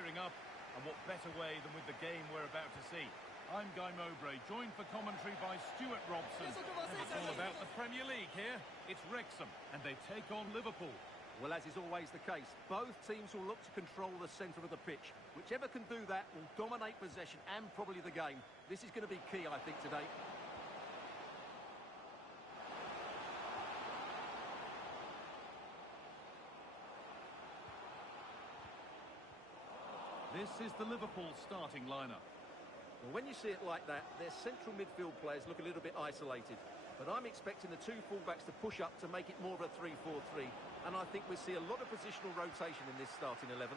cheering up, and what better way than with the game we're about to see. I'm Guy Mowbray, joined for commentary by Stuart Robson. And it's all about the Premier League here. It's Wrexham, and they take on Liverpool. Well, as is always the case, both teams will look to control the centre of the pitch. Whichever can do that will dominate possession and probably the game. This is going to be key, I think, today. This is the Liverpool starting lineup. Well, when you see it like that, their central midfield players look a little bit isolated. But I'm expecting the two fullbacks to push up to make it more of a 3-4-3. And I think we'll see a lot of positional rotation in this starting 11.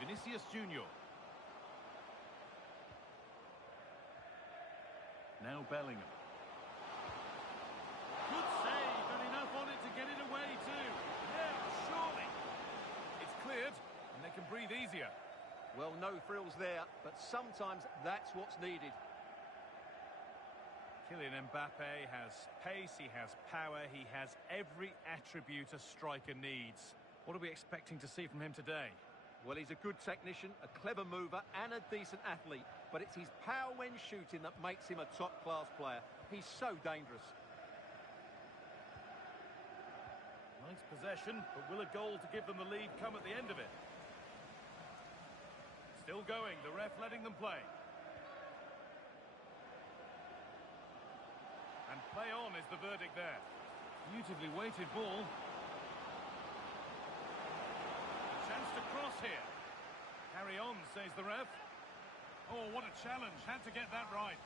Vinicius Junior. Now Bellingham. Good save, and enough on it to get it away too. Yeah, surely. It's cleared, and they can breathe easier. Well, no frills there, but sometimes that's what's needed. Kylian Mbappe has pace, he has power, he has every attribute a striker needs. What are we expecting to see from him today? Well, he's a good technician, a clever mover and a decent athlete. But it's his power when shooting that makes him a top-class player. He's so dangerous. Nice possession, but will a goal to give them the lead come at the end of it? Still going, the ref letting them play. And play on is the verdict there. Beautifully weighted ball. A chance to cross here. Carry on, says the ref. Oh, what a challenge. Had to get that right.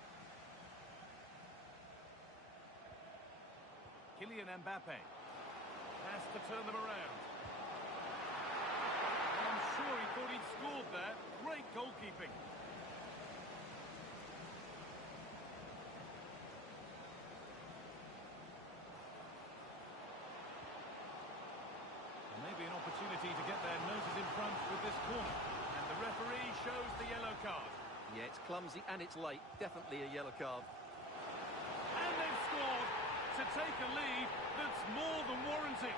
Kylian Mbappe has to turn them around. I'm sure he thought he'd scored there. Great goalkeeping. And maybe an opportunity to get their noses in front with this corner. And the referee shows the yellow card. Yeah, it's clumsy and it's late. Definitely a yellow card. And they've scored to take a lead that's more than warranted.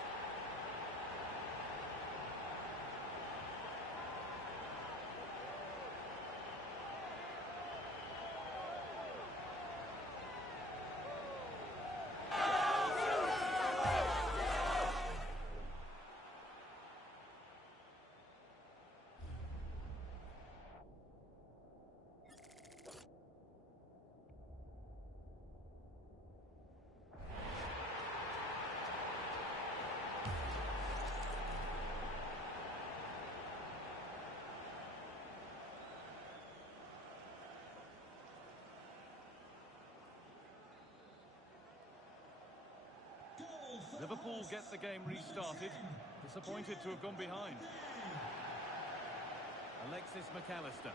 Liverpool get the game restarted. Disappointed to have gone behind. Alexis McAllister.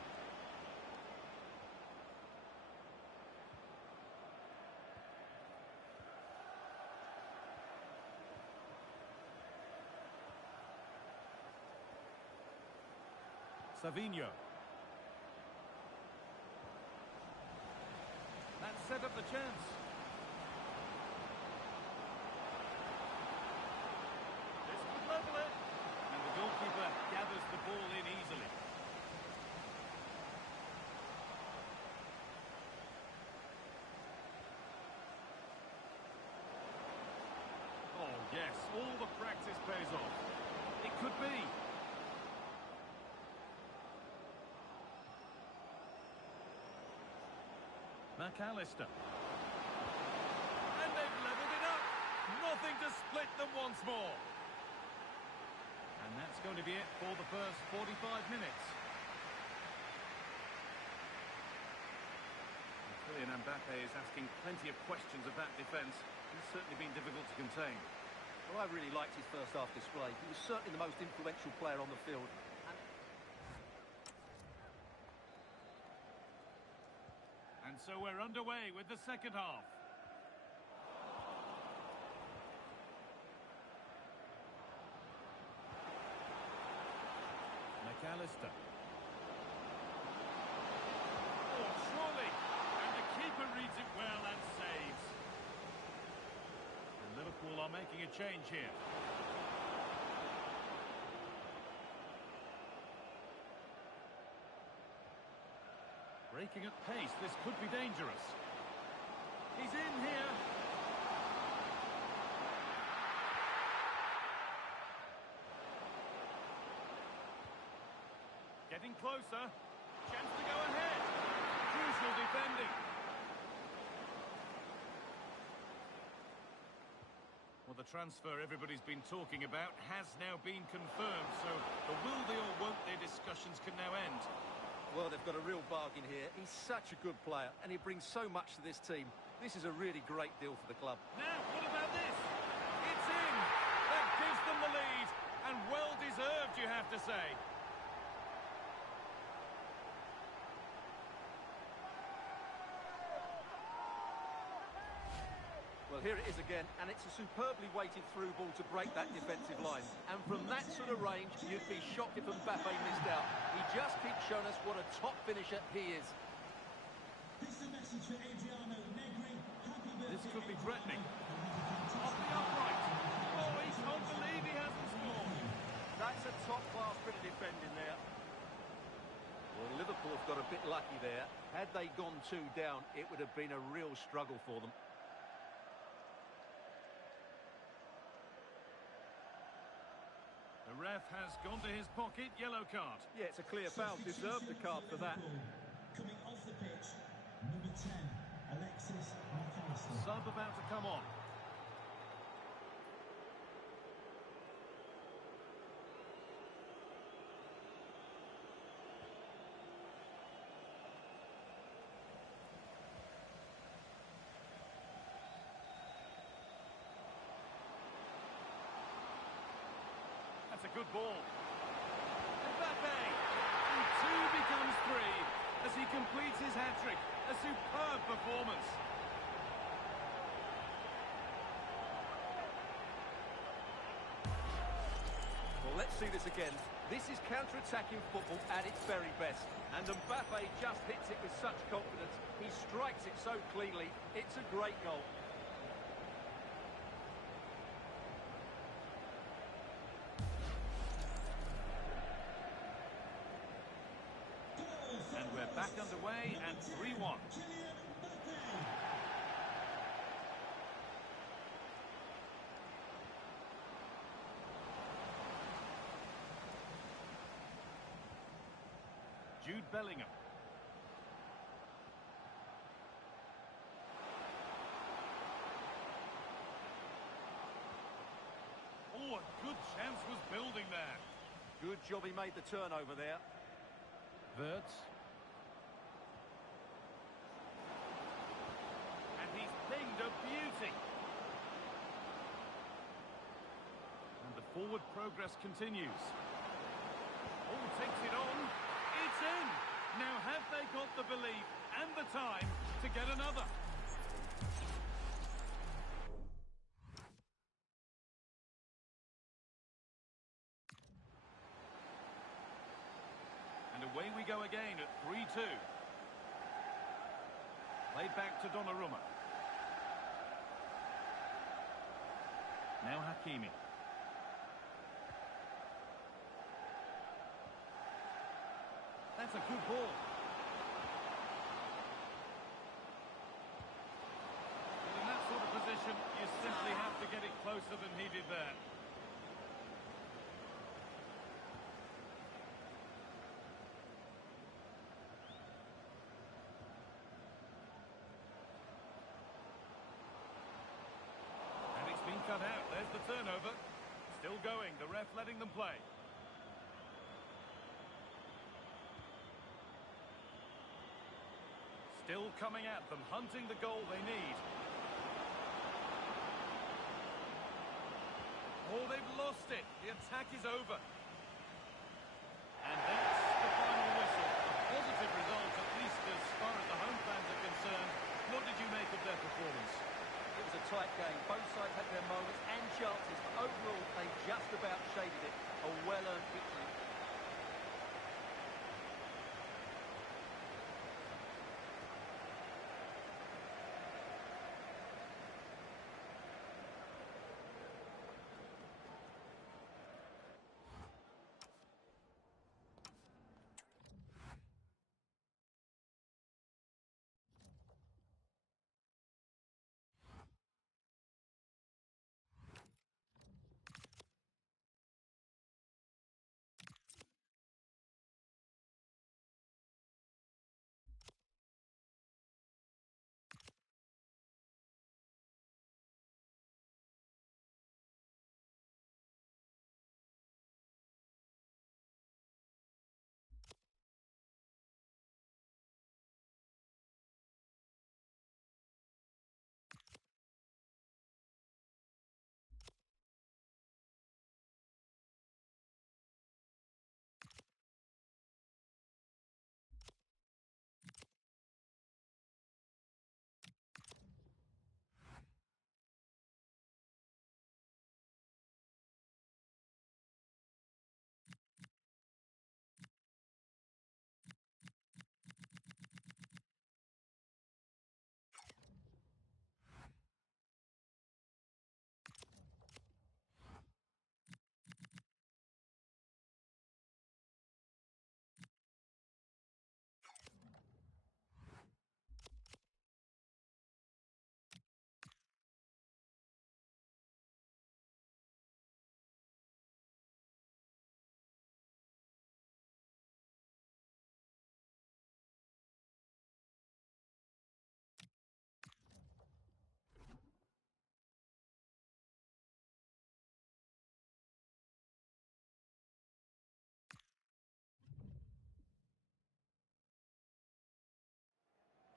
Savinho. That set up the chance. Level it. And the goalkeeper gathers the ball in easily. Oh yes, all the practice pays off. It could be. McAllister. And they've levelled it up. Nothing to split them once more. And that's going to be it for the first 45 minutes. And Kylian Mbappe is asking plenty of questions of that defence. He's certainly been difficult to contain. Well, I really liked his first half display. He was certainly the most influential player on the field. And so we're underway with the second half. McAllister. Oh, surely! And the keeper reads it well and saves. And Liverpool are making a change here. Breaking at pace, this could be dangerous. He's in here. Getting closer. Chance to go ahead. Crucial defending. Well, the transfer everybody's been talking about has now been confirmed, so the will they or won't they discussions can now end. Well, they've got a real bargain here. He's such a good player, and he brings so much to this team. This is a really great deal for the club. Now, what about this? It's in! That gives them the lead, and well-deserved, you have to say. Well, here it is again, and it's a superbly weighted through ball to break that defensive line. And from that sort of range, you'd be shocked if Mbappe missed out. He just keeps showing us what a top finisher he is. This is a message for Adriano Negri. Happy birthday. This could be threatening. Off the upright. Oh, he can't believe he hasn't scored. That's a top-class bit of defending there. Well, Liverpool have got a bit lucky there. Had they gone 2 down, it would have been a real struggle for them. The ref has gone to his pocket, yellow card. Yeah, it's a clear foul. Deserved a card for that. Coming off the pitch, number 10, Alexis McAllister. Sub about to come on. That's a good ball. Mbappe! And 2 becomes 3 as he completes his hat-trick. A superb performance. Well, let's see this again. This is counter-attacking football at its very best. And Mbappe just hits it with such confidence. He strikes it so cleanly. It's a great goal. And we're back underway and 3-1. Jude Bellingham. Oh, a good chance was building there. Good job he made the turnover there. Wirtz. And he's pinged a beauty. And the forward progress continues. Oh, takes it on. It's in. Now have they got the belief and the time to get another? And away we go again at 3-2. Played back to Donnarumma. Now Hakimi. That's a good ball. Well, in that sort of position, you simply have to get it closer than he did there. And it's been cut out. There's the turnover. Still going. The ref letting them play. Still coming at them, hunting the goal they need. Oh, they've lost it. The attack is over. And that's the final whistle. A positive result, at least as far as the home fans are concerned. What did you make of their performance? It was a tight game. Both sides had their moments and chances, but overall, they just about shaded it. A well-earned victory.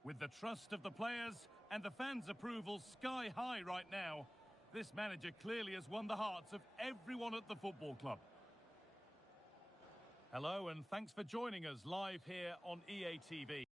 With the trust of the players and the fans' approval sky high right now, this manager clearly has won the hearts of everyone at the football club. Hello and thanks for joining us live here on EA TV.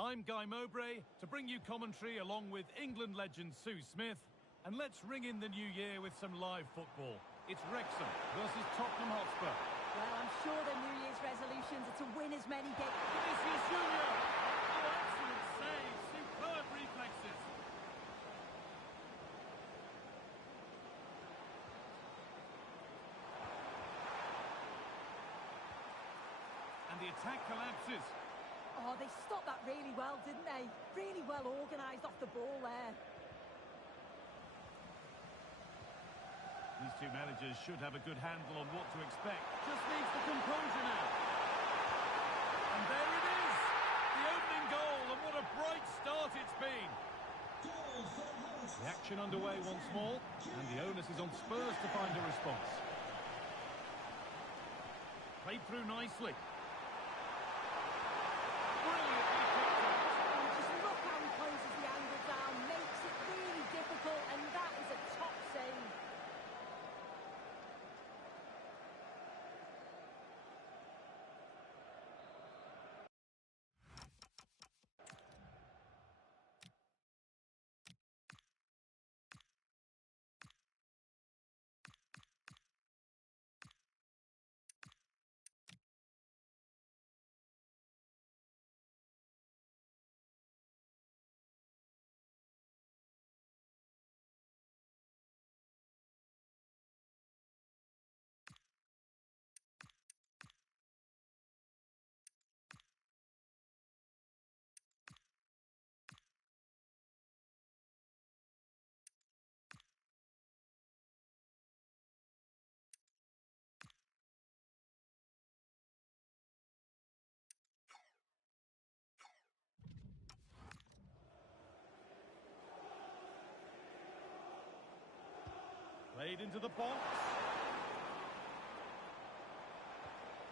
I'm Guy Mowbray to bring you commentary along with England legend Sue Smith. And let's ring in the new year with some live football. It's Wrexham versus Tottenham Hotspur. Well, I'm sure the New Year's resolutions are to win as many games. Vinicius Junior! Oh, excellent save! Superb reflexes! And the attack collapses. Oh, they stopped that really well, didn't they? Really well organised off the ball there. These two managers should have a good handle on what to expect. Just needs the composure now. And there it is! The opening goal, and what a bright start it's been. The action underway once more, and the onus is on Spurs to find a response. Played through nicely. Brilliantly picked up. And just look how he closes the angle down, makes it really difficult, and that is a top save. Played into the box.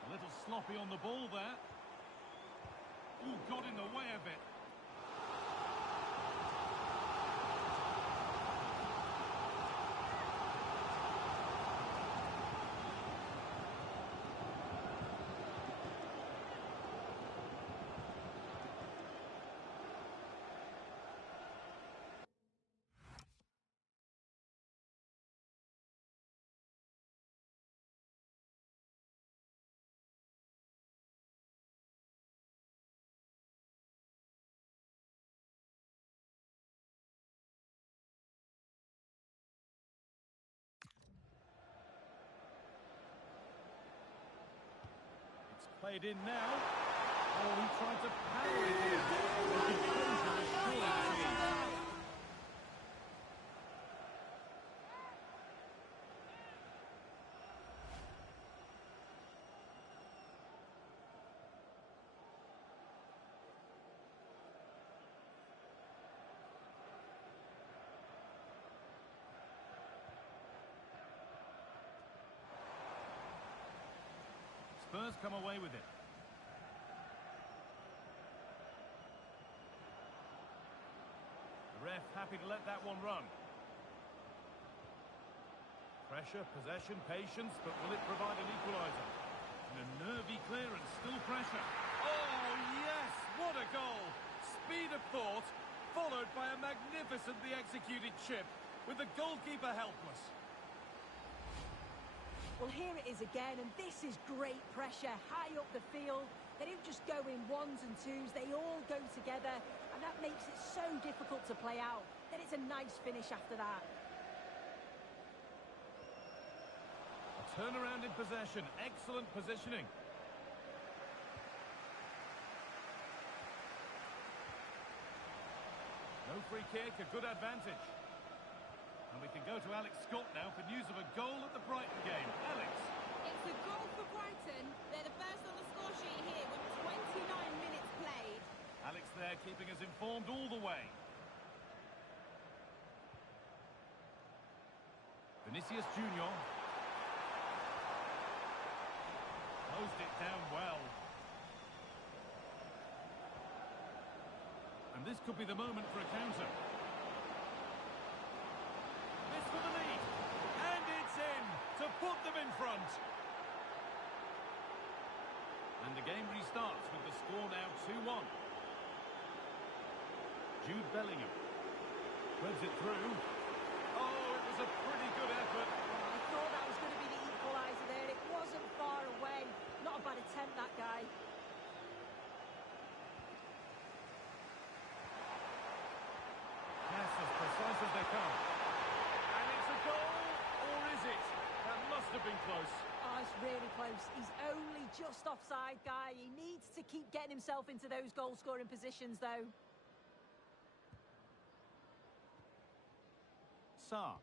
A little sloppy on the ball there. Ooh, got in the way of it. Played in now. Oh, he tried to power it in. The composure was surely achieved. Spurs come away with it. The ref happy to let that one run. Pressure, possession, patience, but will it provide an equaliser? And a nervy clearance, still pressure. Oh, yes! What a goal! Speed of thought, followed by a magnificently executed chip, with the goalkeeper helpless. Well, here it is again, and this is great pressure, high up the field. They don't just go in ones and twos, they all go together, and that makes it so difficult to play out. Then it's a nice finish after that. A turnaround in possession, excellent positioning. No free kick, a good advantage. And we can go to Alex Scott now for news of a goal at the Brighton game. Alex. It's a goal for Brighton. They're the first on the score sheet here with 29 minutes played. Alex there keeping us informed all the way. Vinicius Junior. Closed it down well. And this could be the moment for a counter. This for the lead. And it's in to put them in front. And the game restarts with the score now 2-1. Jude Bellingham. Threads it through. Oh, it was a pretty good effort. I thought that was going to be the equaliser there. It wasn't far away. Not a bad attempt, that guy. Yes, as precise as they come. And it's a goal, or is it? That must have been close. Oh, it's really close. He's only just offside, guy. He needs to keep getting himself into those goal-scoring positions, though. Sarr.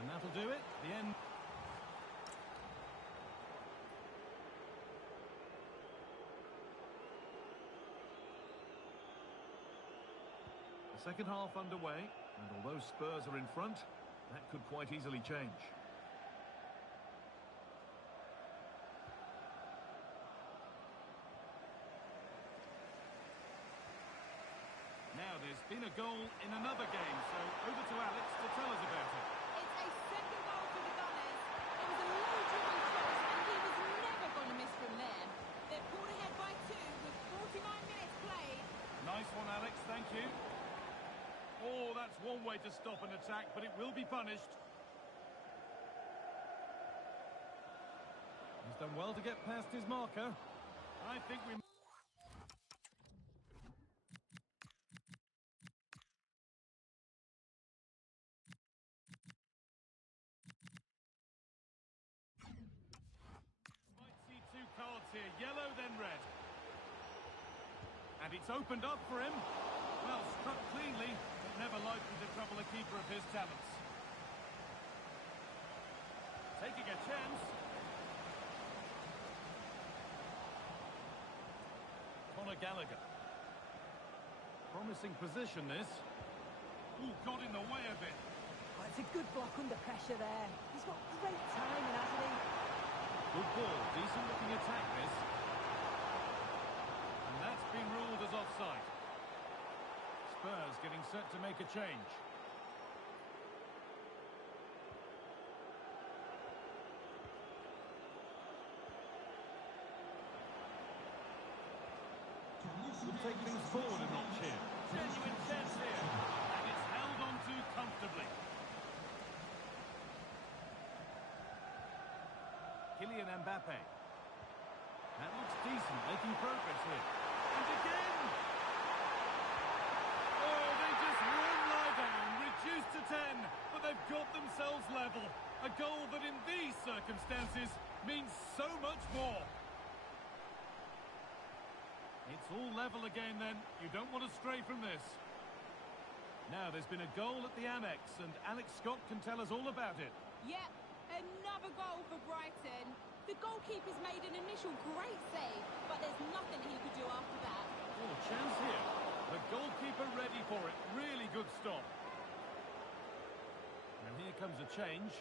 And that'll do it. The end. The second half underway, and although Spurs are in front, that could quite easily change. Now, there's been a goal in another game, so over to Alex to tell us about it. It's a second goal for the Gunners. It was a low-driven cross, and he was never going to miss from there. They're pulled ahead by 2 with 49 minutes played. Nice one, Alex, thank you. Oh, that's one way to stop an attack, but it will be punished. He's done well to get past his marker. I think we... might see 2 cards here, yellow then red. And it's opened up for him. Well, struck cleanly, but never likely to trouble a keeper of his talents. Taking a chance. Conor Gallagher. Promising position, this. Ooh, got in the way a bit. Oh, it's a good block under pressure there. He's got great timing, hasn't he? Good ball, decent looking attack, this. And that's been ruled as offside. Spurs getting set to make a change. Could take things forward a notch here. Genuine chance here. And it's held on to comfortably. Kylian Mbappe. That looks decent, making progress here. And again! Oh, they just won't lie down, reduced to 10, but they've got themselves level. A goal that in these circumstances means so much more. It's all level again then. You don't want to stray from this. Now, there's been a goal at the Amex, and Alex Scott can tell us all about it. Yep, another goal for Brighton. The goalkeeper's made an initial great save, but there's nothing he could do after that. Oh, chance here. The goalkeeper ready for it. Really good stop. And here comes a change.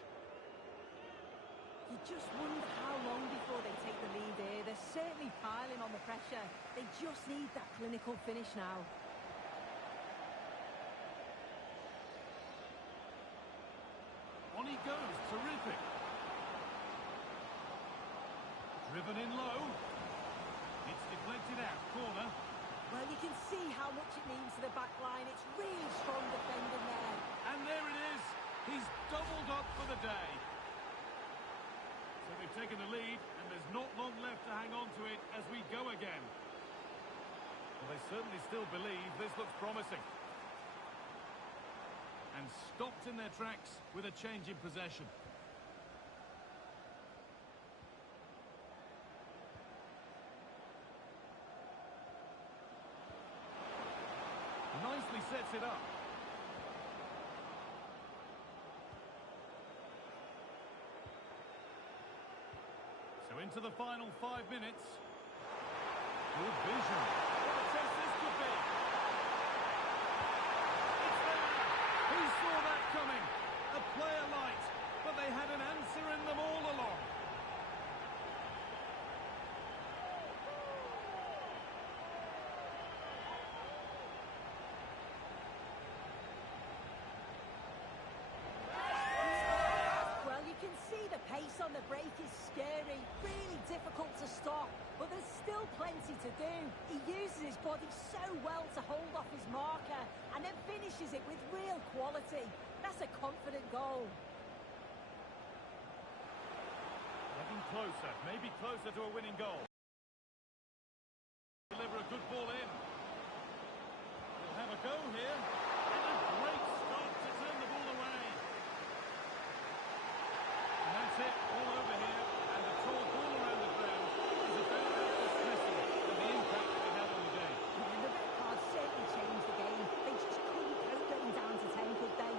You just wonder how long before they take the lead here. They're certainly piling on the pressure. They just need that clinical finish now. On he goes. Terrific. Driven in low. It's deflected out. Corner. Well, you can see how much it means to the back line. It's really strong defending there. And there it is. He's doubled up for the day. So they've taken the lead, and there's not long left to hang on to it as we go again. Well, they certainly still believe this looks promising. And and stopped in their tracks with a change in possession. Nicely sets it up. So into the final 5 minutes. Good vision. What a test this could be. It's there. Who saw that coming? A player light, but they had an answer in them all along. Well, you can see the pace on the break is scary, really difficult to stop, but there's still plenty to do. He uses his body so well to hold off his marker and then finishes it with real quality. That's a confident goal. Getting closer, maybe closer to a winning goal. Deliver a good ball in. We'll have a go here. And a great stop to turn the ball away. And that's it, all over here. And the tall ball around the ground is a very dismissal of the impact that it had on the game. And the red card certainly changed the game. They just couldn't cope going down to 10, could they?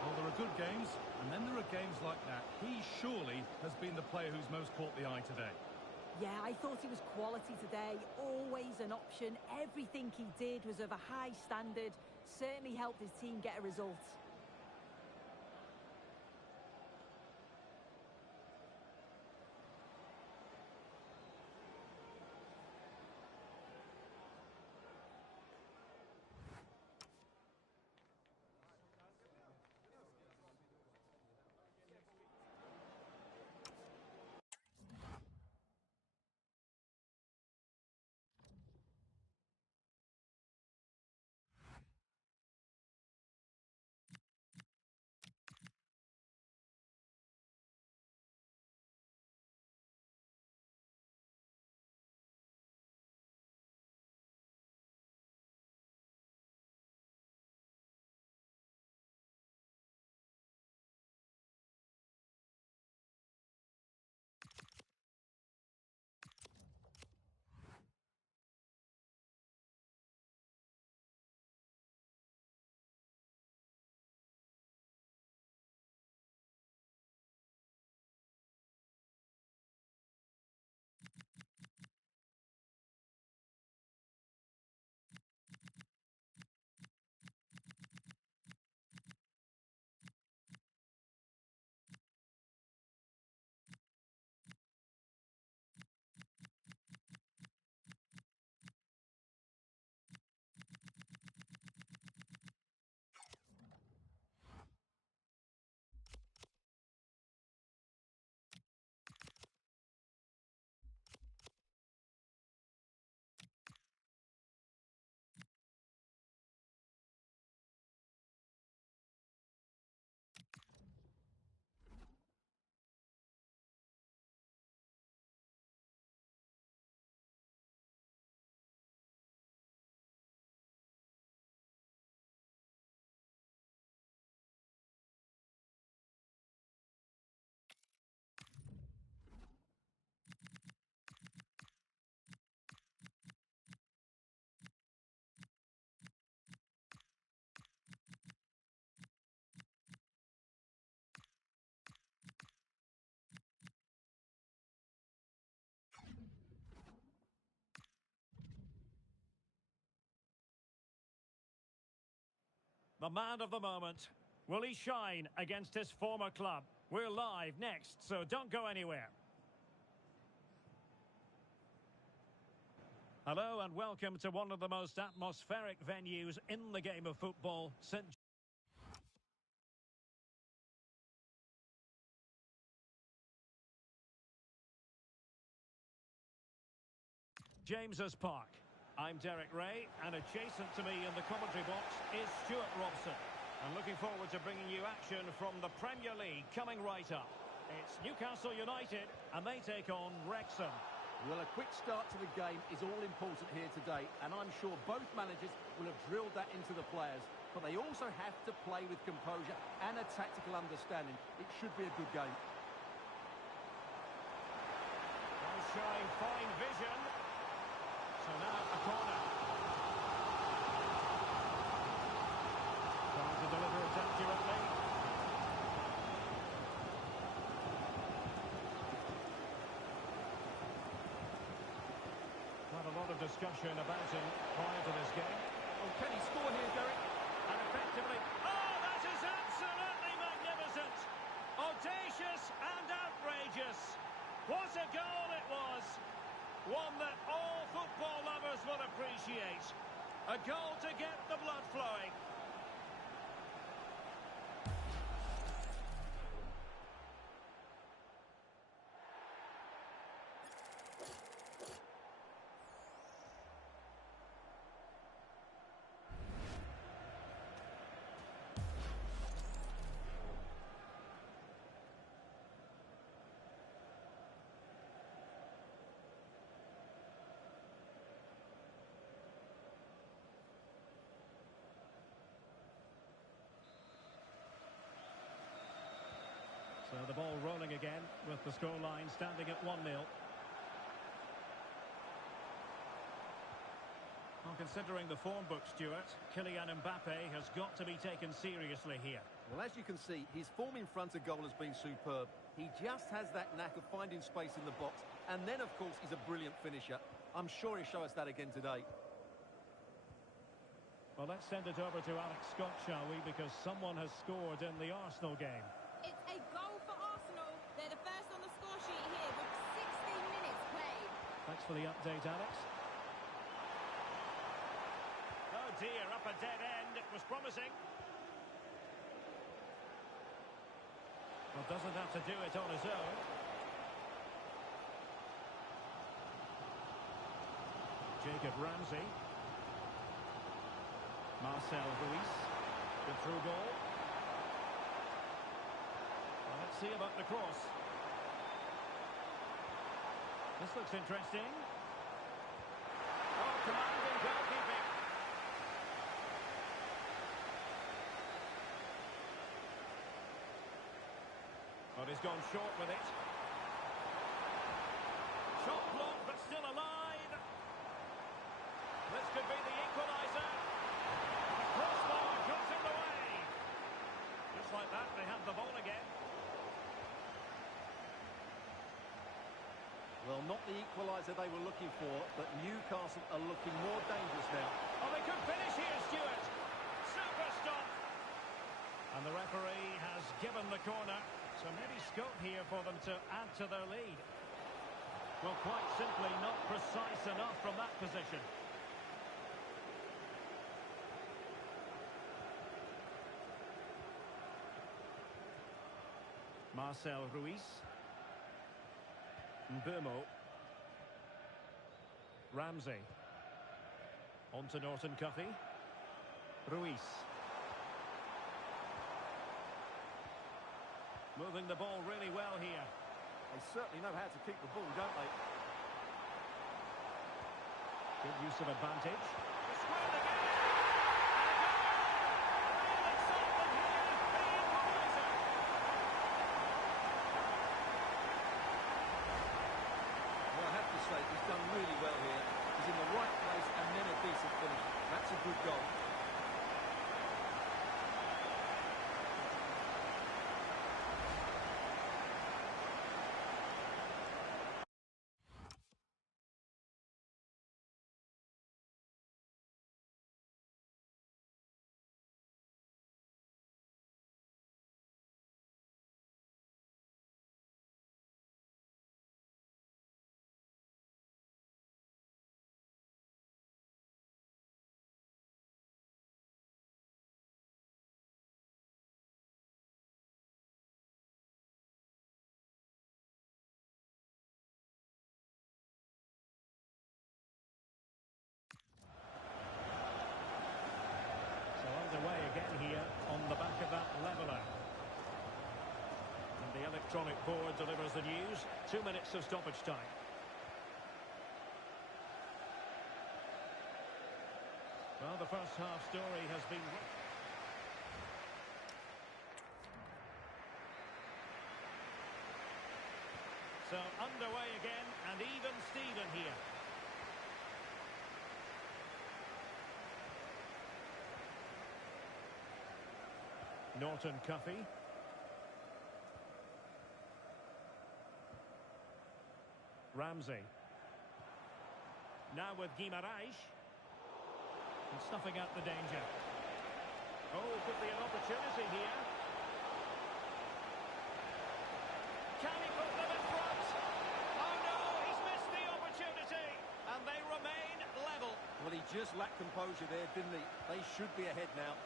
Well, there are good games, and then there are games like that. He surely has been the player who's most caught the eye today. Yeah, I thought he was quality today. Always an option. Everything he did was of a high standard. Certainly helped his team get a result. The man of the moment. Will he shine against his former club? We're live next, so don't go anywhere. Hello and welcome to one of the most atmospheric venues in the game of football, St. James's Park. I'm Derek Ray, and adjacent to me in the commentary box is Stuart Robson. And looking forward to bringing you action from the Premier League coming right up. It's Newcastle United, and they take on Wrexham. Well, a quick start to the game is all important here today, and I'm sure both managers will have drilled that into the players. But they also have to play with composure and a tactical understanding. It should be a good game. Well, showing fine vision. So now a corner. Trying to deliver it accurately. Had a lot of discussion about him prior to this game. Oh, can he score here, Derek? And effectively... Oh, that is absolutely magnificent! Audacious and outrageous. What a goal it was! One that all football lovers will appreciate. A goal to get the blood flowing. So the ball rolling again with the scoreline standing at 1-0. Well, considering the form book, Stuart, Kylian Mbappe has got to be taken seriously here. Well, as you can see, his form in front of goal has been superb. He just has that knack of finding space in the box. And then, of course, he's a brilliant finisher. I'm sure he'll show us that again today. Well, let's send it over to Alex Scott, shall we? Because someone has scored in the Arsenal game. It's a goal for Arsenal. They're the first on the score sheet here with 60 minutes played. Thanks for the update, Alex. Oh dear, up a dead end. It was promising. Well, doesn't have to do it on his own. Jacob Ramsey. Marcel Ruiz. The through ball. Well, let's see about the cross. This looks interesting. Oh, commanding goalkeeping. But he's gone short with it. Shot blocked, but still alive. This could be the equaliser. The crossbar got in the way. Just like that, they have the ball again. Well, not the equaliser they were looking for, but Newcastle are looking more dangerous now. Oh, they could finish here, Stuart. Super stop. And the referee has given the corner. So maybe scope here for them to add to their lead. Well, quite simply not precise enough from that position. Marcel Ruiz. Mbumo. Ramsey. On to Norton Cuffy. Ruiz. Moving the ball really well here. They certainly know how to keep the ball, don't they? Good use of advantage. Squared again! Real excitement here. The equaliser. Well, I have to say, he's done really well here. He's in the right place and then a decent finish. That's a good goal. Away again here on the back of that leveller. And the electronic board delivers the news. 2 minutes of stoppage time. the first half story has been... So underway again, and even Steven here. Norton Cuffy. Ramsey. Now with Guimaraes. And snuffing out the danger. Oh, could be an opportunity here. Can he put them in front? Oh no, he's missed the opportunity. And they remain level. Well, he just lacked composure there, didn't he? They should be ahead now.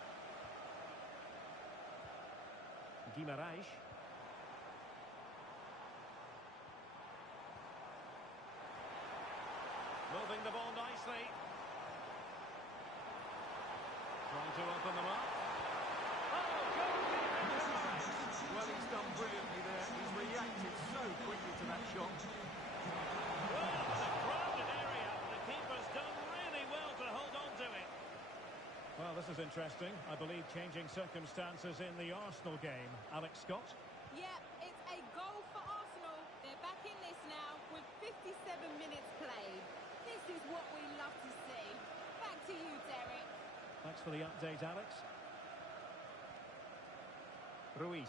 Guimaraes. Moving the ball nicely. Trying to open them up. Oh, goalkeeper! Well, he's done brilliantly there. He's reacted so quickly to that shot. Well, it's a crowded area. The keeper's done really well to hold on to it. Well, this is interesting. I believe changing circumstances in the Arsenal game. Alex Scott? Yeah, it's a goal for Arsenal. They're back in this now with 57 minutes played. This is what we love to see. Back to you, Derek. Thanks for the update, Alex. Ruiz.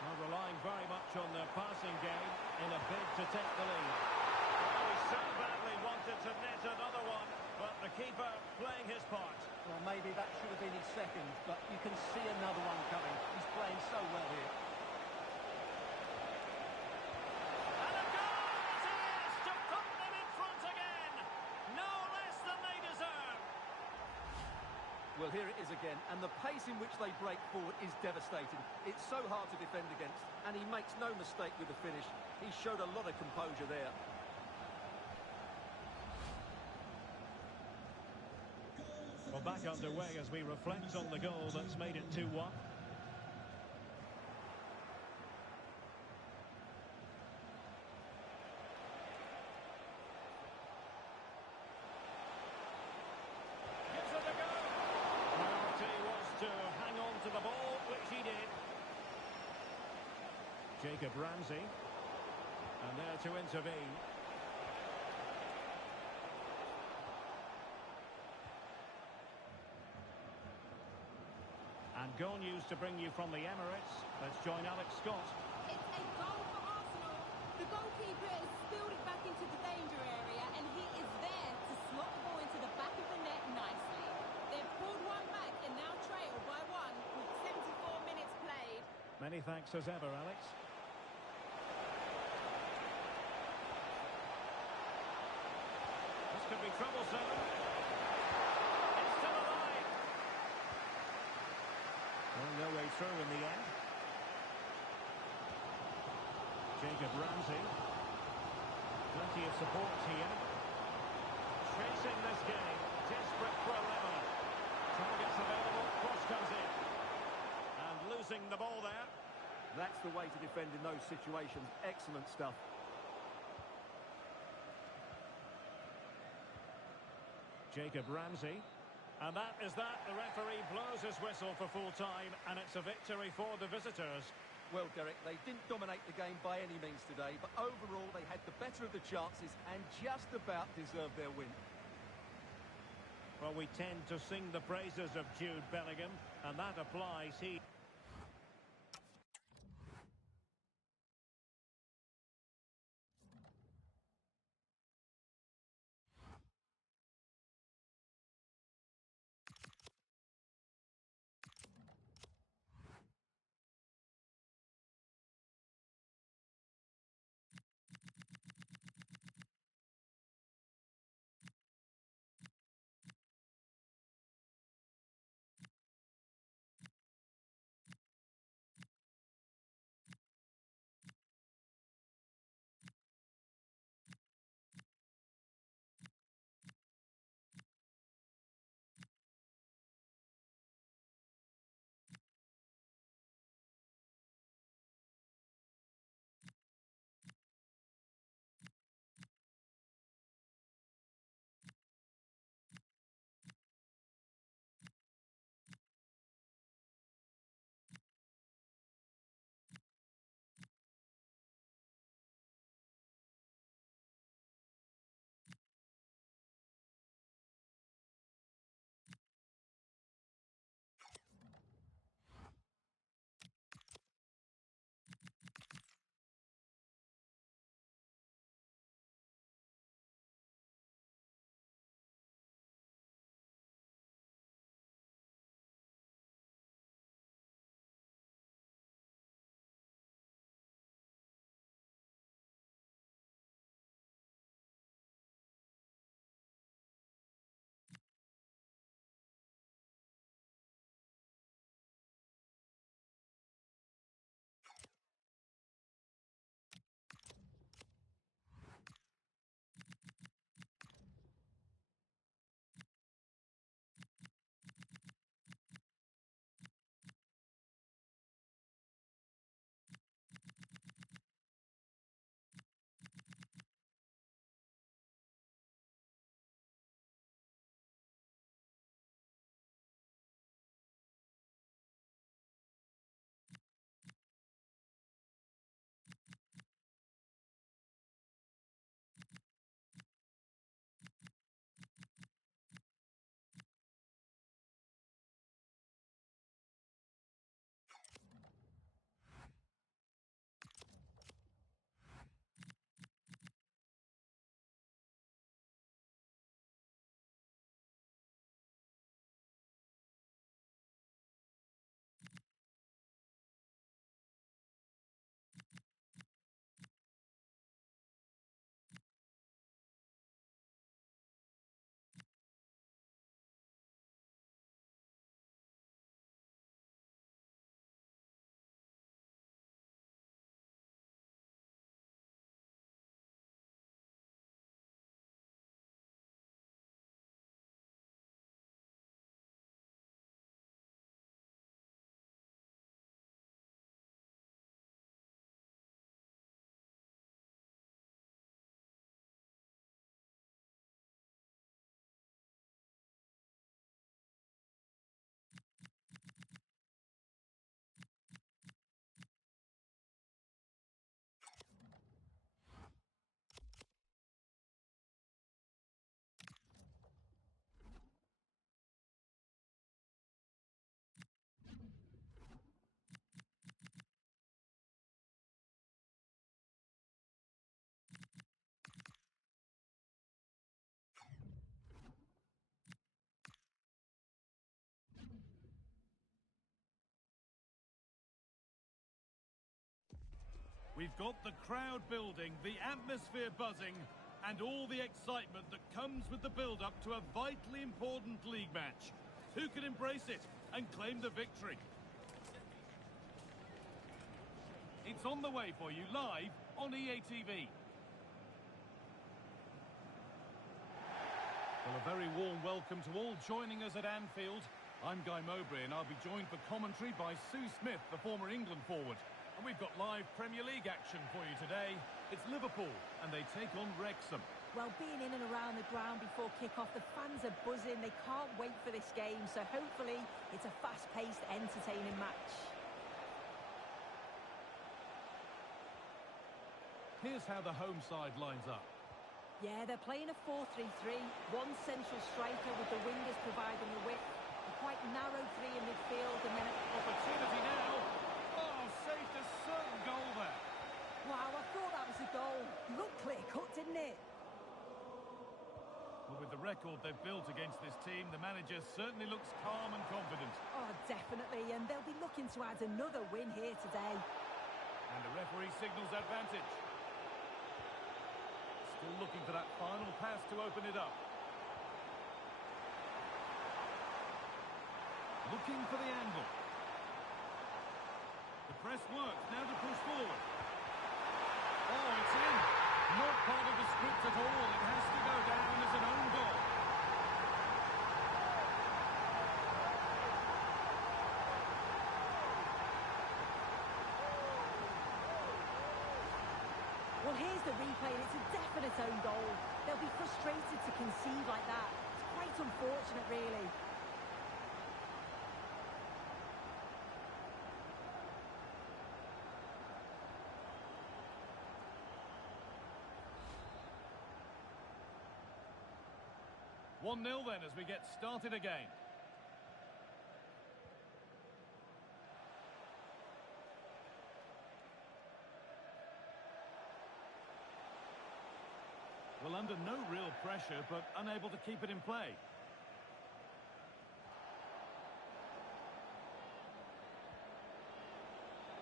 Well, relying very much on their passing game in a bid to take the lead. Oh, he so badly wanted to net another one, but the keeper playing his part. Well, maybe that should have been his second, but you can see another one coming. He's playing so well here. And a goal it is to put them in front again. No less than they deserve. Well, here it is again, and the pace in which they break forward is devastating. It's so hard to defend against, and he makes no mistake with the finish. He showed a lot of composure there. Well, back underway as we reflect on the goal that's made it 2-1. Gives it a go. Priority was to hang on to the ball, which he did. Jacob Ramsey. And there to intervene. And goal news to bring you from the Emirates. Let's join Alex Scott. It's a goal for Arsenal. The goalkeeper has spilled it back into the danger area, and he is there to slot the ball into the back of the net nicely. They've pulled one back and now trail by one with 74 minutes played. Many thanks as ever, Alex. This could be troublesome. It's still alive. Well, no way through in the end. Jacob Ramsey. Plenty of support here. Chasing this game. Desperate for a leveler. Targets available. Cross comes in. And losing the ball there. That's the way to defend in those situations. Excellent stuff. Jacob Ramsey. And that is that. The referee blows his whistle for full time, and it's a victory for the visitors. Well, Derek, they didn't dominate the game by any means today, but overall they had the better of the chances and just about deserved their win. Well, we tend to sing the praises of Jude Bellingham, and that applies here. We've got the crowd building, the atmosphere buzzing, and all the excitement that comes with the build-up to a vitally important league match. Who can embrace it and claim the victory? It's on the way for you live on EA TV. Well, a very warm welcome to all joining us at Anfield. I'm Guy Mowbray, and I'll be joined for commentary by Sue Smith, the former England forward. And we've got live Premier League action for you today. It's Liverpool, and they take on Wrexham. Well, being in and around the ground before kick-off, the fans are buzzing. They can't wait for this game, so hopefully it's a fast-paced, entertaining match. Here's how the home side lines up. Yeah, they're playing a 4-3-3. One central striker with the wingers providing the width. A quite narrow three in midfield, and then Opportunity now. Oh, saved a certain goal there. wow, I thought that was a goal. Looked clear-cut, didn't it? Well, with the record they've built against this team, the manager certainly looks calm and confident. Oh, definitely, and they'll be looking to add another win here today. And the referee signals advantage. Still looking for that final pass to open it up. Looking for the angle. The press works, now to push forward. Oh, it's in. Not part of the script at all. It has to go down as an own goal. Well, here's the replay, and it's a definite own goal. They'll be frustrated to concede like that. It's quite unfortunate, really. One 0 then as we get started again. Well, under no real pressure, but unable to keep it in play.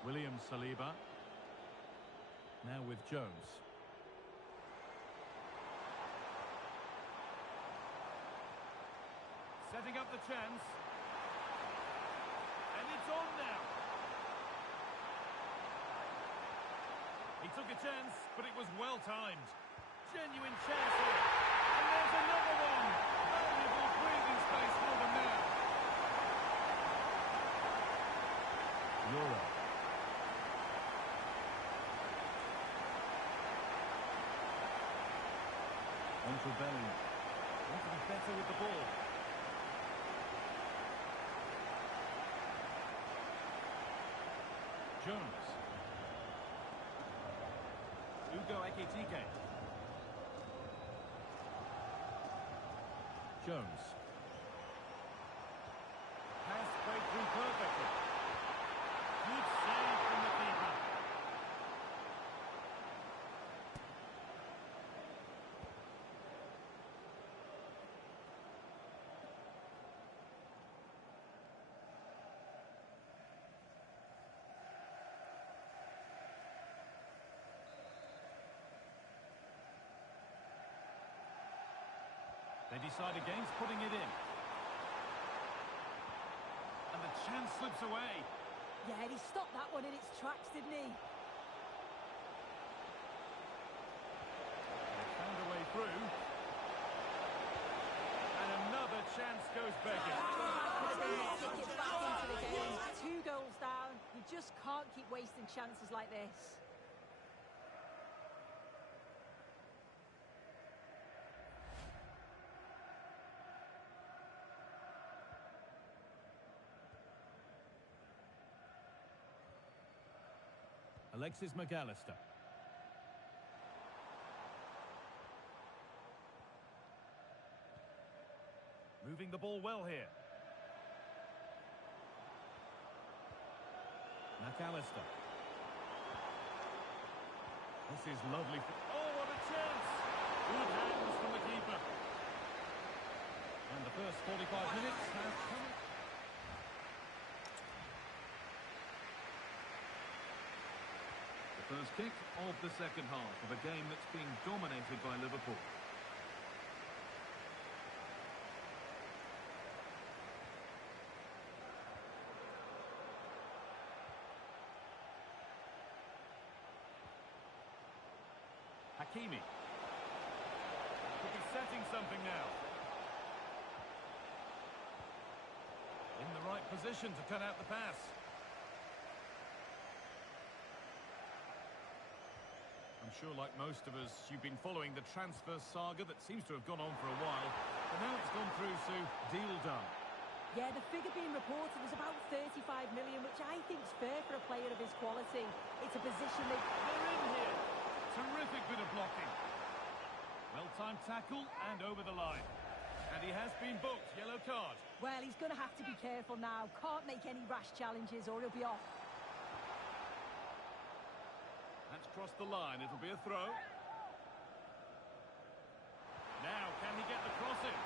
William Saliba. Now with Jones. Setting up the chance. And it's on now. He took a chance, but it was well timed. Genuine chance here. And there's another one. Valuable breathing space for them now. Euro. On for Belly. Want to be better with the ball. Jones. Ugo Ekitike. Jones. Pass played through perfectly. Good save from the keeper. They decide against putting it in. And the chance slips away. Yeah, he stopped that one in its tracks, didn't he? They found a way through. And another chance goes begging. Could have been a ticket back into the game. 2 goals down. You just can't keep wasting chances like this. Alexis McAllister. Moving the ball well here. McAllister. This is lovely. Oh, what a chance! Good hands from the keeper. And the first 45 minutes have come. The first First kick of the second half of a game that's being dominated by Liverpool. Hakimi. Could be setting something now. In the right position to cut out the pass. I'm sure, like most of us, you've been following the transfer saga that seems to have gone on for a while. But now it's gone through to deal done. Yeah, the figure being reported was about 35 million, which I think is fair for a player of his quality. It's a position they... They're in here. Terrific bit of blocking. Well-timed tackle and over the line. And he has been booked. Yellow card. Well, he's going to have to be careful now. Can't make any rash challenges or he'll be off. That's crossed the line. It'll be a throw. Now, can he get the cross in?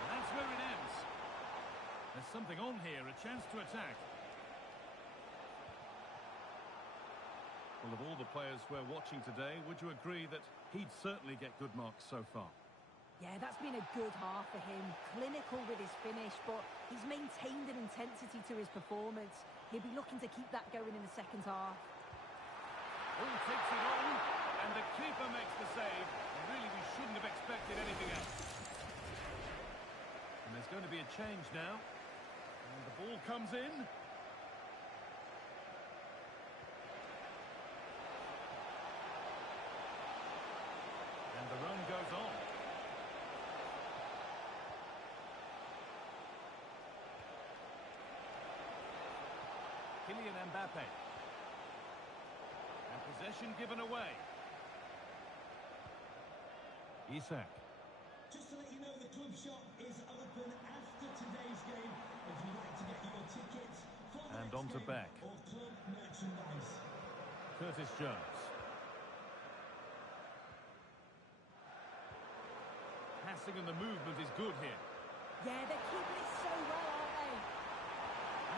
And that's where it ends. There's something on here, a chance to attack. Well, of all the players we're watching today, would you agree that he'd certainly get good marks so far? Yeah, that's been a good half for him. Clinical with his finish, but he's maintained an intensity to his performance. He'll be looking to keep that going in the second half. Oh, takes it on, and the keeper makes the save. Really, we shouldn't have expected anything else. And there's going to be a change now. And the ball comes in. And the run goes on. Kylian Mbappe. And possession given away. Isak. Just to let you know, the club shop is open after today's game. If you'd like to get your tickets for the And next on to game Beck. or club merchandise. Curtis Jones. Passing and the movement is good here. Yeah, they're keeping it so well, aren't they?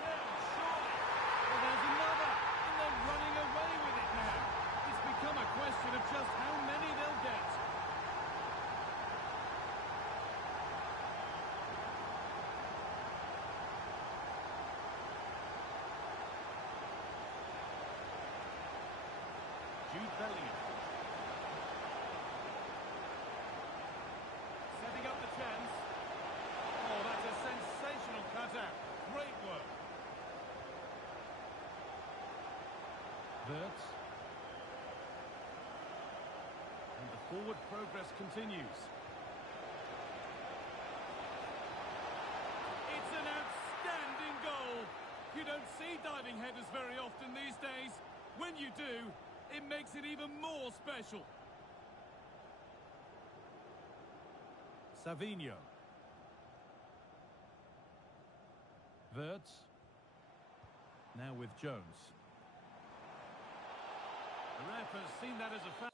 Well, surely. Well, there's another. And they're running away with it now. It's become a question of just how many they'll get. Jude Bellingham. Setting up the chance. Oh, that's a sensational cutout. Great work. Wirtz. And the forward progress continues. It's an outstanding goal. You don't see diving headers very often these days. When you do, it makes it even more special. Savinho. Wirtz. Now with Jones. The ref has seen that as a foul.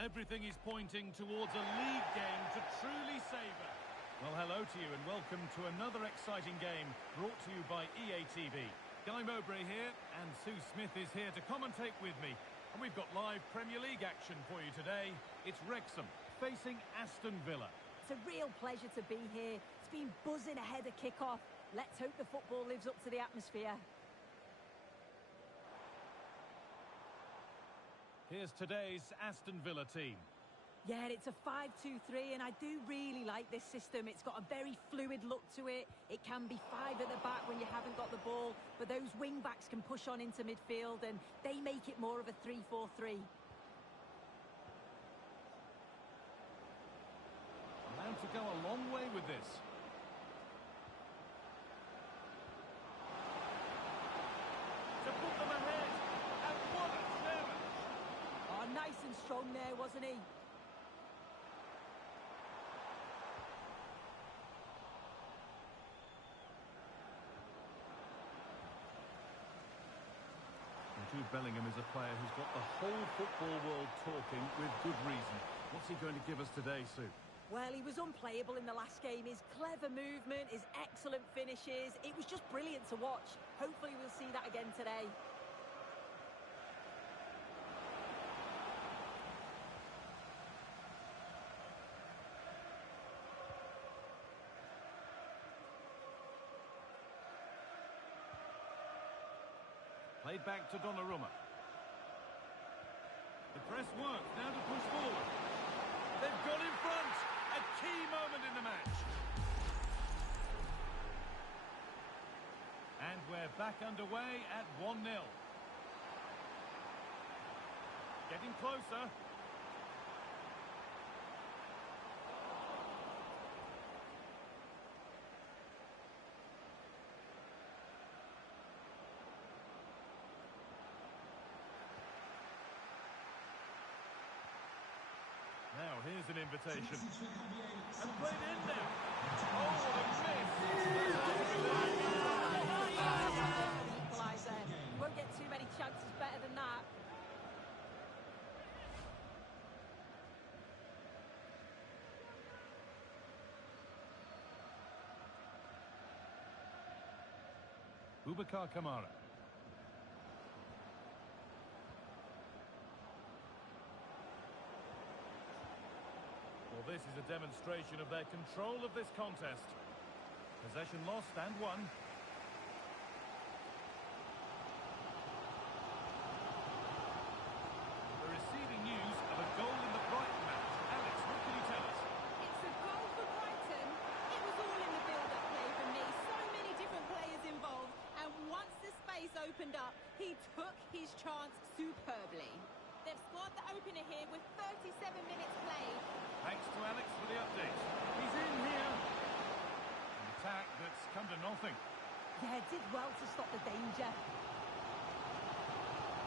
Well, everything is pointing towards a league game to truly savour. Well, hello to you and welcome to another exciting game brought to you by EA TV. Guy Mowbray here, and Sue Smith is here to commentate with me. And we've got live Premier League action for you today. It's Wrexham facing Aston Villa. It's a real pleasure to be here. It's been buzzing ahead of kick-off. Let's hope the football lives up to the atmosphere. Here's today's Aston Villa team. Yeah, it's a 5-2-3, and I do really like this system. It's got a very fluid look to it. It can be five at the back when you haven't got the ball, but those wing-backs can push on into midfield, and they make it more of a 3-4-3. Allowed to go a long way with this. To put them ahead, and what a clearance! Oh, nice and strong there, wasn't he? Jude Bellingham is a player who's got the whole football world talking with good reason. What's he going to give us today, Sue? Well, he was unplayable in the last game. His clever movement, his excellent finishes, it was just brilliant to watch. Hopefully we'll see that again today. Played back to Donnarumma. The press works, now to push forward. They've got in front! A key moment in the match. And we're back underway at 1-0. Getting closer. Now, here's an invitation. And played in there. Oh, what a miss! Equaliser. You won't get too many chances better than that. Boubacar Kamara. Well, this is a demonstration of their control of this contest. Possession lost and won. The receiving news of a goal in the Brighton match. Alex, what can you tell us? It's a goal for Brighton. It was all in the build-up play for me. So many different players involved. And once the space opened up, he took his chance superbly. They've scored the opener here with 37 minutes played. Thanks to Alex for the update. He's in here. An attack that's come to nothing. Yeah, did well to stop the danger.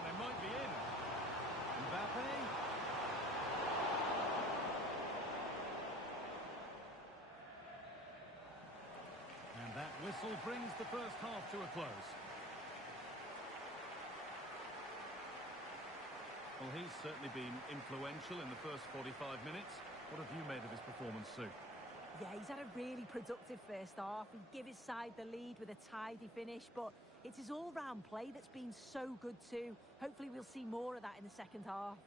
They might be in. Mbappe. And that whistle brings the first half to a close. Well, he's certainly been influential in the first 45 minutes. What have you made of his performance, Sue? Yeah, he's had a really productive first half. He gave his side the lead with a tidy finish, but it's his all-round play that's been so good too. Hopefully we'll see more of that in the second half.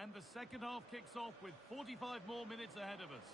And the second half kicks off with 45 more minutes ahead of us.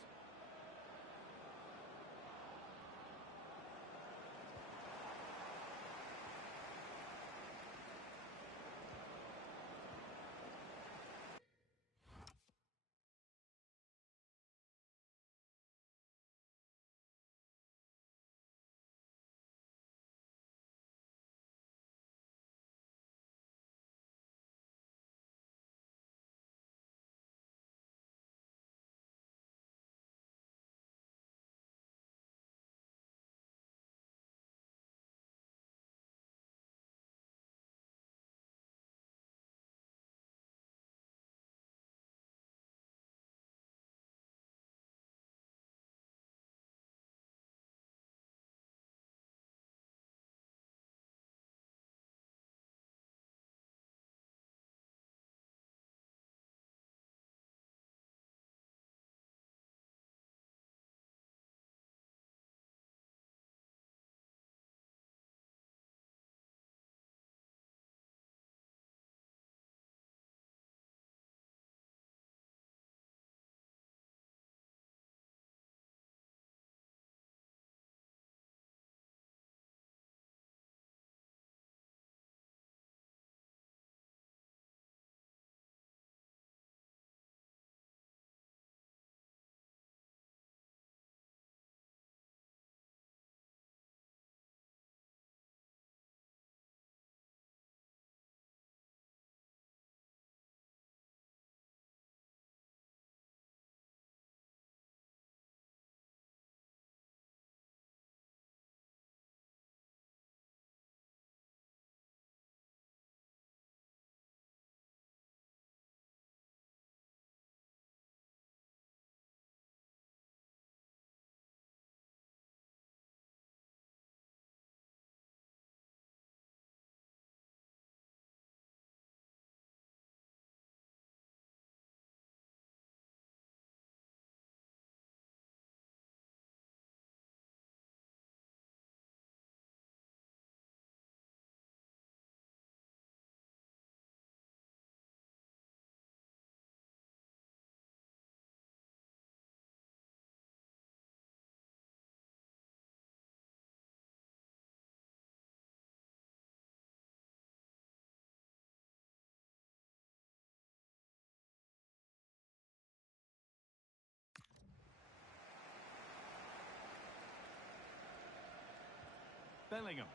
Bellingham.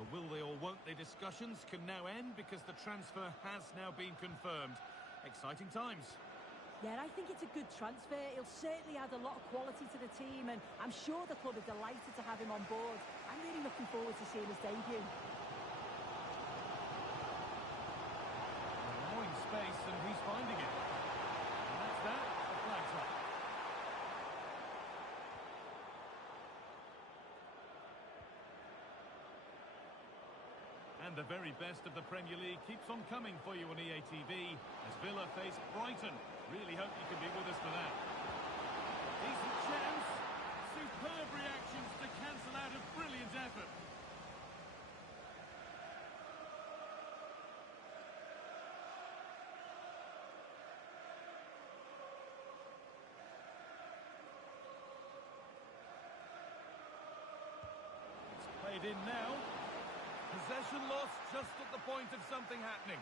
The will they or won't they discussions can now end because the transfer has now been confirmed. Exciting times. Yeah, I think it's a good transfer. He'll certainly add a lot of quality to the team, and I'm sure the club are delighted to have him on board. I'm really looking forward to seeing his debut. Allowing space, and he's finding it. And that's that. The flag's up. And the very best of the Premier League keeps on coming for you on EA TV as Villa face Brighton. Really hope you can be with us for that. Decent chance. Superb reactions to cancel out a brilliant effort. It's played in now. Possession lost just at the point of something happening.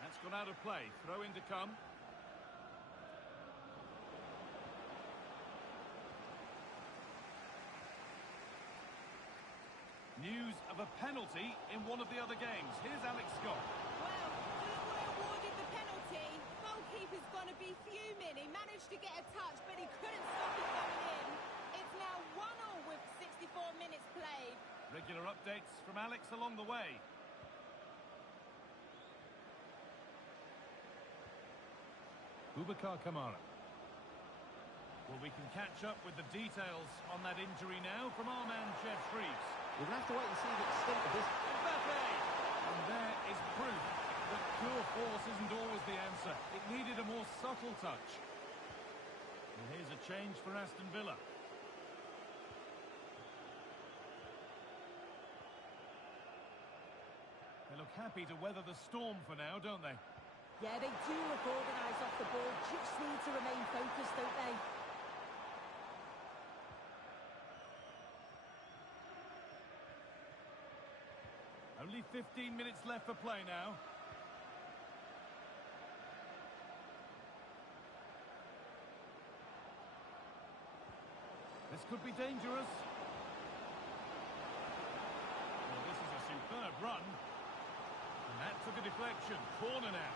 That's gone out of play. Throw in to come. News of a penalty in one of the other games. Here's Alex Scott. Well, Villa were awarded the penalty. Goalkeeper's going to be fuming. He managed to get a touch, but he couldn't stop it going in. It's now 1-1 with 64 minutes played. Regular updates from Alex along the way. Boubacar Kamara. Well, we can catch up with the details on that injury now from our man, Jeff Shreves. We're going to have to wait and see the extent of this. Mbappe! And there is proof that pure force isn't always the answer. It needed a more subtle touch. And here's a change for Aston Villa. They look happy to weather the storm for now, don't they? Yeah, they do look organised off the ball. Just need to remain focused, don't they? Only 15 minutes left for play now. This could be dangerous. Well, this is a superb run. And that took a deflection. Corner now.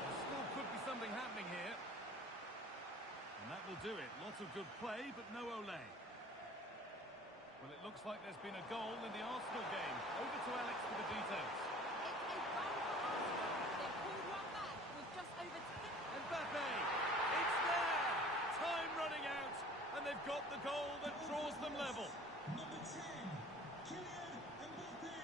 There still could be something happening here. And that will do it. Lots of good play, but no Ole. Well, it looks like there's been a goal in the Arsenal game. Over to Alex for the details. It's a goal for Arsenal. They've pulled one back with just over 10. Mbappe! It's there! Time running out, and they've got the goal that draws them level. Number 10, Kylian Mbappe.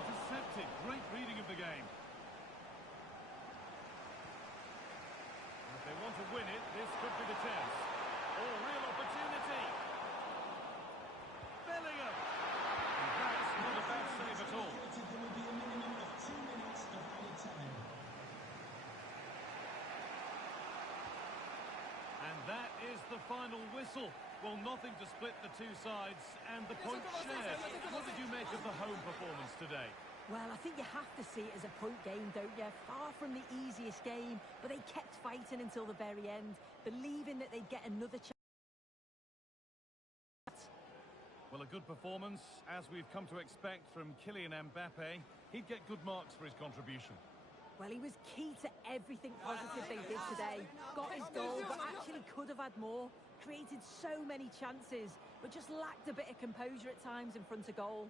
Intercepted. Great reading of the game. If they want to win it, this could be the chance. Oh, real opportunity. Bellingham. And that's not a bad save at all. There will be a minimum of 2 minutes of added time. And that is the final whistle. Well, nothing to split the two sides, and the point shared. What did you make of the home performance today? Well, I think you have to see it as a point game, don't you? Far from the easiest game, but they kept fighting until the very end, believing that they'd get another chance. Well, a good performance, as we've come to expect from Kylian Mbappe. He'd get good marks for his contribution. Well, he was key to everything positive they did today. Got his goal, but actually could have had more. Created so many chances, but just lacked a bit of composure at times in front of goal.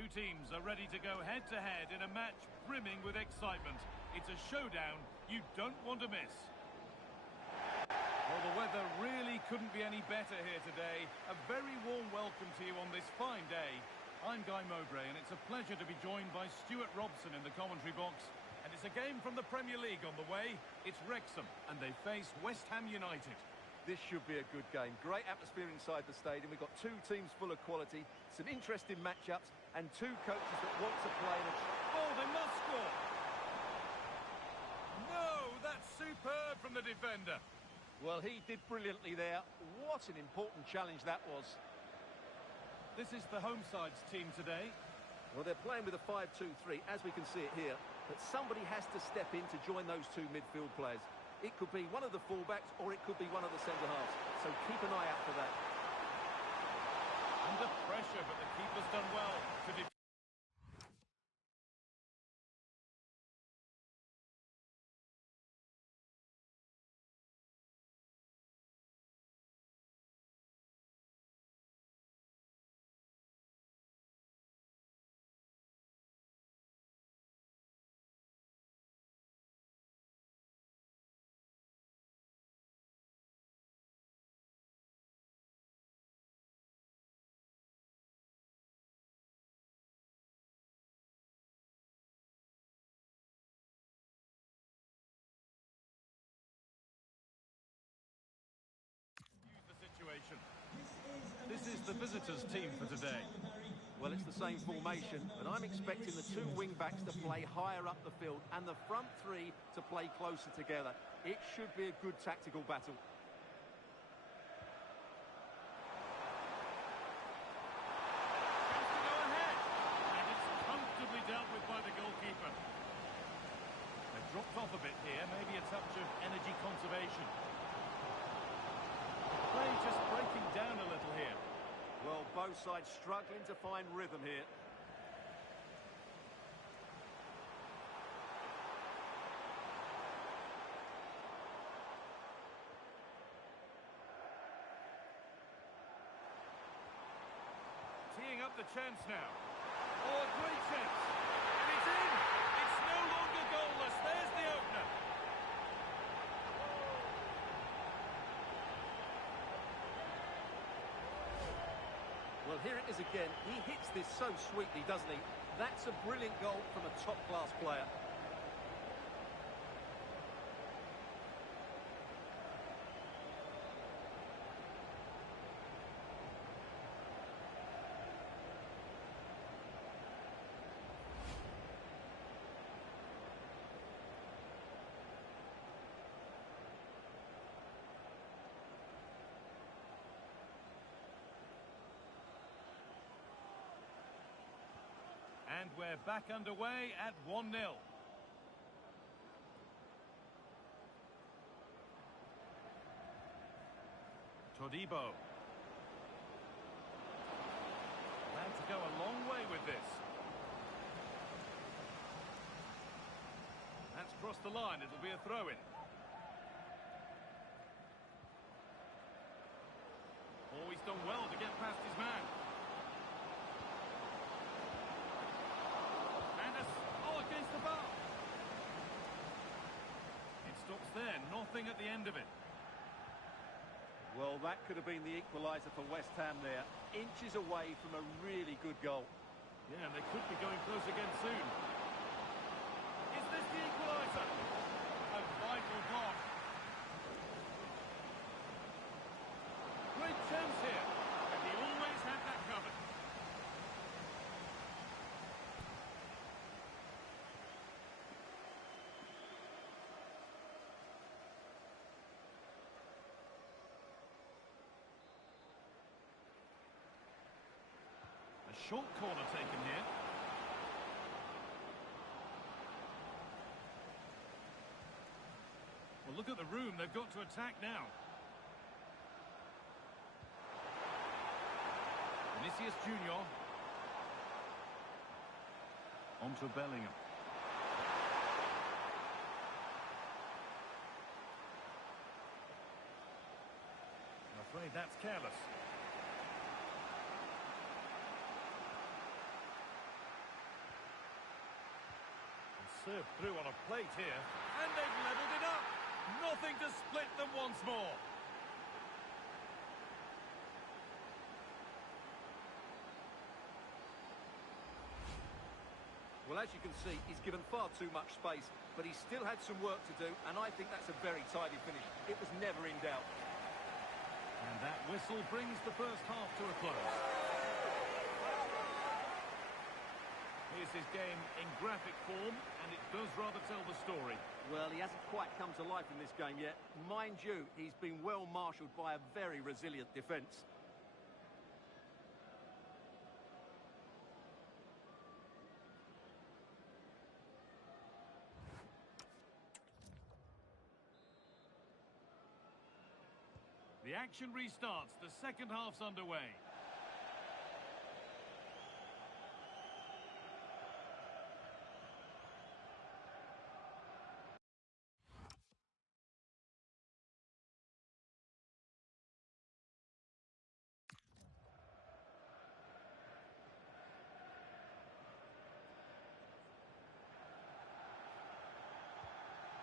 two teams are ready to go head-to-head in a match brimming with excitement. It's a showdown you don't want to miss. Well, the weather really couldn't be any better here today. A very warm welcome to you on this fine day. I'm Guy Mowbray, and it's a pleasure to be joined by Stuart Robson in the commentary box. And it's a game from the Premier League on the way. It's Wrexham, and they face West Ham United. This should be a good game. Great atmosphere inside the stadium. We've got two teams full of quality, some interesting matchups, and two coaches that want to play in a... Oh, they must score! No, that's superb from the defender. Well, he did brilliantly there. What an important challenge that was. This is the home side's team today. Well, they're playing with a 5-2-3, as we can see it here. But somebody has to step in to join those two midfield players. It could be one of the fullbacks, or it could be one of the centre-halves. So keep an eye out for that. Under pressure, but the keeper's done well to defend. This is the visitors' team for today. Well, it's the same formation, but I'm expecting the two wing-backs to play higher up the field and the front three to play closer together. It should be a good tactical battle. Has to go ahead, and it's comfortably dealt with by the goalkeeper. They've dropped off a bit here, maybe a touch of energy conservation. Play just breaking down a little here. Well, both sides struggling to find rhythm here. Teeing up the chance now. Oh, a great chance. And it's in. It's no longer goalless. There's the opener. Well, here it is again. He hits this so sweetly, doesn't he? That's a brilliant goal from a top-class player. And we're back underway at 1-0. Todibo. Allowed to go a long way with this. That's crossed the line. It'll be a throw-in. Oh, he's done well to get past his man. Against the bar. It stops there, nothing at the end of it. Well, that could have been the equaliser for West Ham there. Inches away from a really good goal. Yeah, and they could be going close again soon. Is this the equaliser? A vital block. Great chance here, and he always had that covered. A short corner taken here. Well, look at the room they've got to attack now. Vinicius Junior. On to Bellingham. I'm afraid that's careless. Served through on a plate here. And they've levelled it up. Nothing to split them once more. Well, as you can see, he's given far too much space, but he's still had some work to do, and I think that's a very tidy finish. It was never in doubt. And that whistle brings the first half to a close. Here's his game in graphic form, and it does rather tell the story. Well, he hasn't quite come to life in this game yet. Mind you, he's been well marshalled by a very resilient defence. The action restarts. The second half's underway.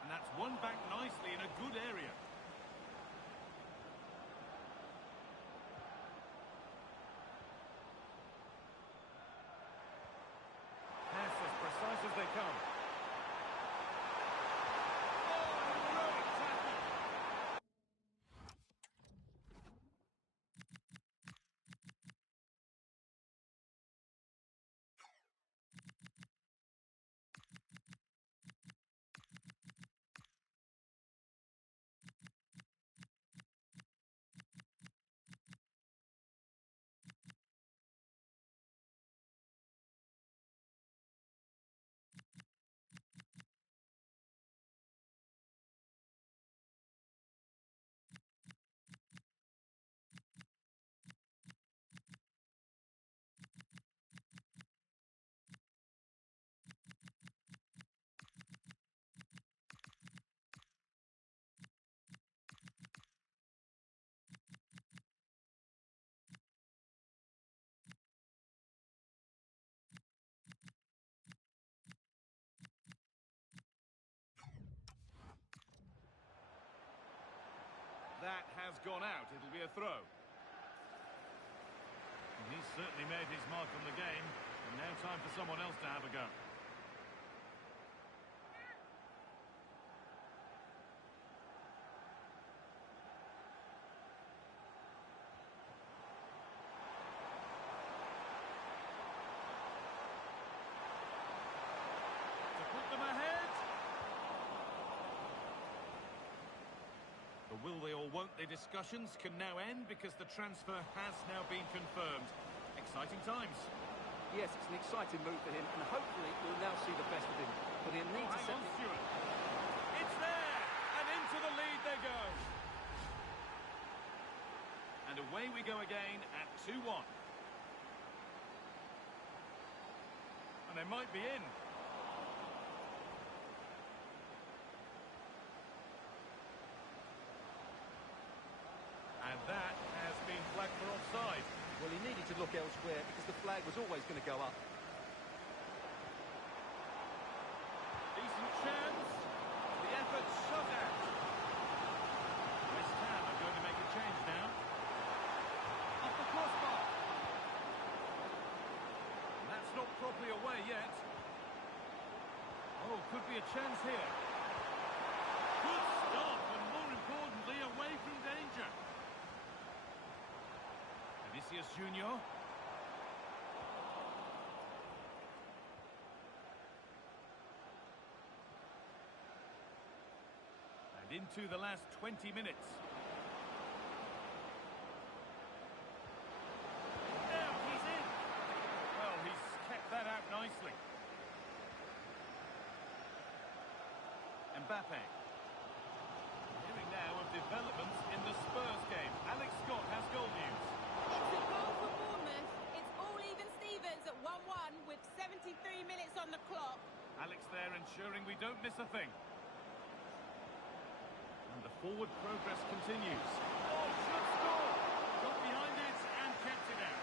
And that's won back nicely in a good area. Precise as they come. Oh, heroic tackle. That has gone out. It'll be a throw. And he's certainly made his mark on the game. And now time for someone else to have a go. To put them ahead. The will they or won't they discussions can now end because the transfer has now been confirmed. Exciting times. Yes, it's an exciting move for him, and hopefully we'll now see the best of him. But he'll need to Hang set on, the... Stuart. It's there! And into the lead they go. And away we go again at 2-1. And they might be in. And that has been flagged for offside. Well, he needed to look elsewhere because the flag was always going to go up. Decent chance. The effort's shut out. West Ham are going to make a change now. Off the crossbar. And that's not properly away yet. Oh, could be a chance here. Good stop, and more importantly, away from danger. Vinicius Junior. And into the last 20 minutes. Now he's in. Well, he's kept that out nicely. Mbappe. Hearing now of developments in the Spurs game. Alex Scott has goal news. It's a goal for Bournemouth. It's all even Stevens at 1-1 with 73 minutes on the clock. Alex there ensuring we don't miss a thing. And the forward progress continues. Oh, should score! Got behind it and kept it out.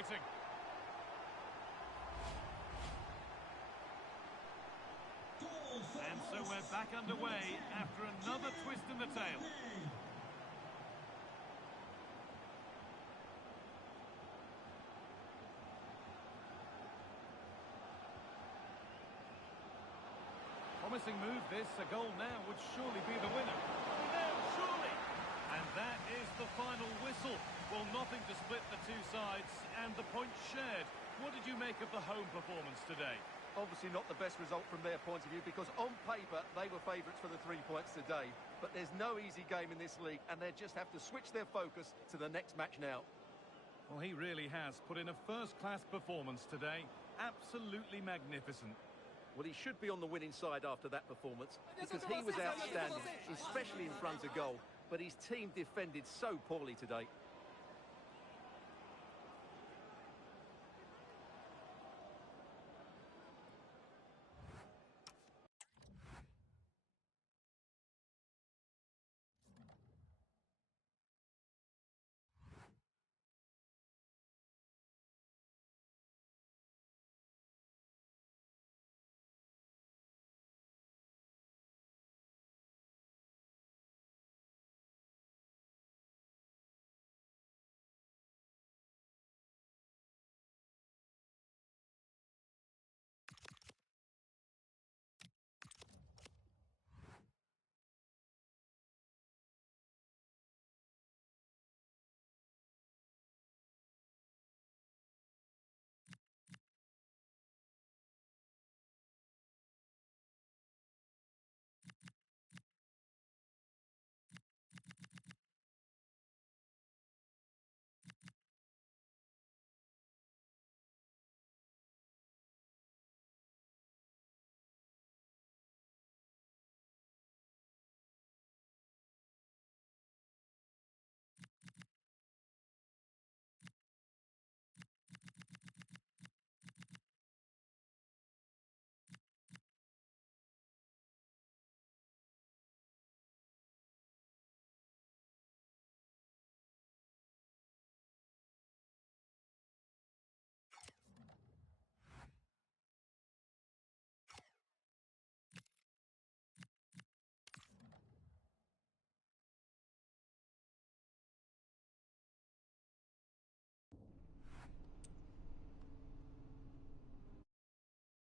celebrating. Goal for And so we're hosts, back underway number 10, after another Jimmy twist in the tail. May. Promising move this, a goal now would surely be the winner. No, surely! And that is the final whistle. Well, nothing to split the two sides, and the points shared. What did you make of the home performance today? Obviously not the best result from their point of view, because on paper they were favourites for the 3 points today. But there's no easy game in this league, and they just have to switch their focus to the next match now. Well, he really has put in a first-class performance today. Absolutely magnificent. Well, he should be on the winning side after that performance, because he was outstanding, especially in front of goal. But his team defended so poorly today.